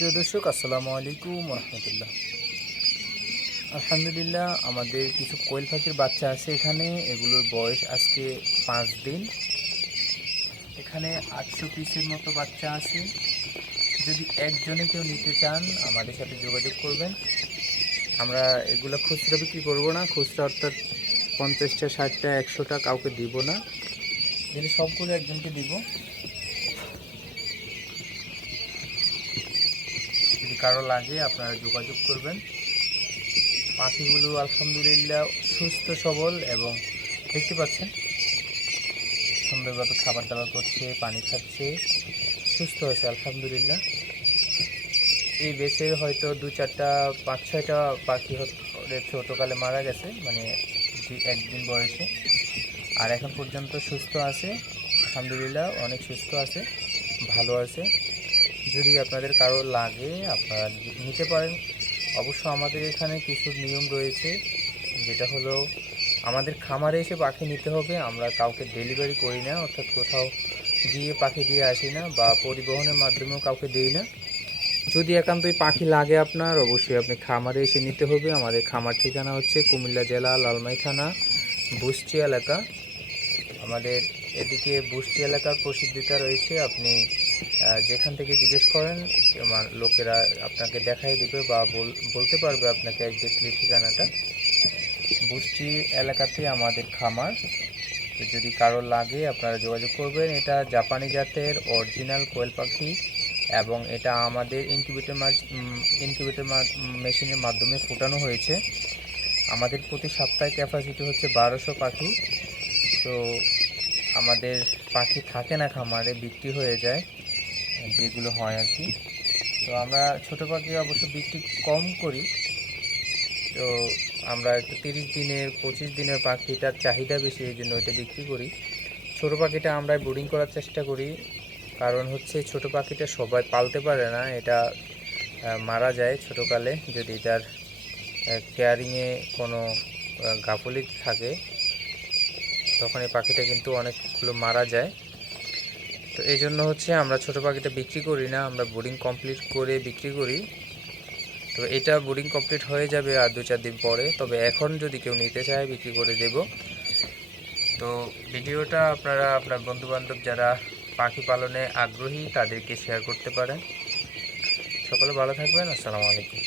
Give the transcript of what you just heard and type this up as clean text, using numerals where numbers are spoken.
প্রিয় দর্শক, আসসালামু আলাইকুম রহমতুল্লাহ। আলহামদুলিল্লাহ, আমাদের কিছু কোয়েল পাখির বাচ্চা আছে এখানে। এগুলোর বয়স আজকে 5 দিন। এখানে 800 পিসের মতো বাচ্চা আছে। যদি একজনে কেউ নিতে চান আমাদের সাথে যোগাযোগ করবেন। আমরা এগুলো খুচরা বিক্রি করব না, খুচরা অর্থাৎ 50টা 60টা 100টা কাউকে দিব না, যদি সবগুলো একজনকে দিব। যদি কারো লাগে আপনারা যোগাযোগ করবেন। পাখিগুলো আলহামদুলিল্লাহ সুস্থ সবল এবং দেখতে পাচ্ছেন সুন্দরভাবে খাবার দাবার করছে, পানি খাচ্ছে, সুস্থ আছে আলহামদুলিল্লাহ। এই বেচের হয়তো 2-4টা 5-6টা পাখি ছোটোকালে মারা গেছে, মানে 1 দিন বয়সে। আর এখন পর্যন্ত সুস্থ আছে আলহামদুলিল্লাহ, অনেক সুস্থ আছে, ভালো আছে। যদি আপনাদের কারো লাগে আপনারা নিতে পারেন। অবশ্য আমাদের এখানে কিছু নিয়ম রয়েছে, যেটা হলো আমাদের খামারে এসে পাখি নিতে হবে। আমরা কাউকে ডেলিভারি করি না, অর্থাৎ কোথাও গিয়ে পাখি দিয়ে আসি না বা পরিবহনের মাধ্যমেও কাউকে দিই না। যদি একান্তই পাখি লাগে আপনার, অবশ্যই আপনি খামারে এসে নিতে হবে। আমাদের খামার ঠিকানা হচ্ছে কুমিল্লা জেলা লালমাই থানা বুষ্টি এলাকা। আমাদের এদিকে বুষ্টি এলাকার প্রসিদ্ধিতা রয়েছে। আপনি যেখান থেকে জিজ্ঞেস করেন লোকেরা আপনাকে দেখাই দিবে বা বলতে পারবে আপনাকে একজ্যাক্টলি ঠিকানাটা। বুষ্টি এলাকাতে আমাদের খামার। তো যদি কারো লাগে আপনারা যোগাযোগ করবেন। এটা জাপানি জাতের অরিজিনাল কোয়েল পাখি এবং এটা আমাদের ইনকিউবেটর মেশিনের মাধ্যমে ফোটানো হয়েছে। আমাদের প্রতি সপ্তাহে ক্যাপাসিটি হচ্ছে 1200 পাখি। তো আমাদের পাখি থাকে না খামারে, বিক্রি হয়ে যায় যেগুলো হয় আর কি। তো আমরা ছোটো পাখি অবশ্য বিক্রি কম করি। তো আমরা একটু 30 দিনের 25 দিনের পাখিটার চাহিদা বেশি, এই জন্য ওইটা বিক্রি করি। ছোটো পাখিটা আমরা ব্রিডিং করার চেষ্টা করি, কারণ হচ্ছে ছোটো পাখিটা সবাই পালতে পারে না। এটা মারা যায় ছোটোকালে যদি তার কেয়ারিংয়ে কোনো গাফিলতি থাকে, তখন এই পাখিটা কিন্তু অনেকগুলো মারা যায়। তো এই জন্য হচ্ছে আমরা ছোটো পাখিটা বিক্রি করি না, আমরা বোর্ডিং কমপ্লিট করে বিক্রি করি। তো এটা বোর্ডিং কমপ্লিট হয়ে যাবে আর 2-4 দিন পরে। তবে এখন যদি কেউ নিতে চায় বিক্রি করে দেব। তো ভিডিওটা আপনারা আপনার বন্ধুবান্ধব যারা পাখি পালনে আগ্রহী তাদেরকে শেয়ার করতে পারেন। সকলে ভালো থাকবেন। আসসালামু আলাইকুম।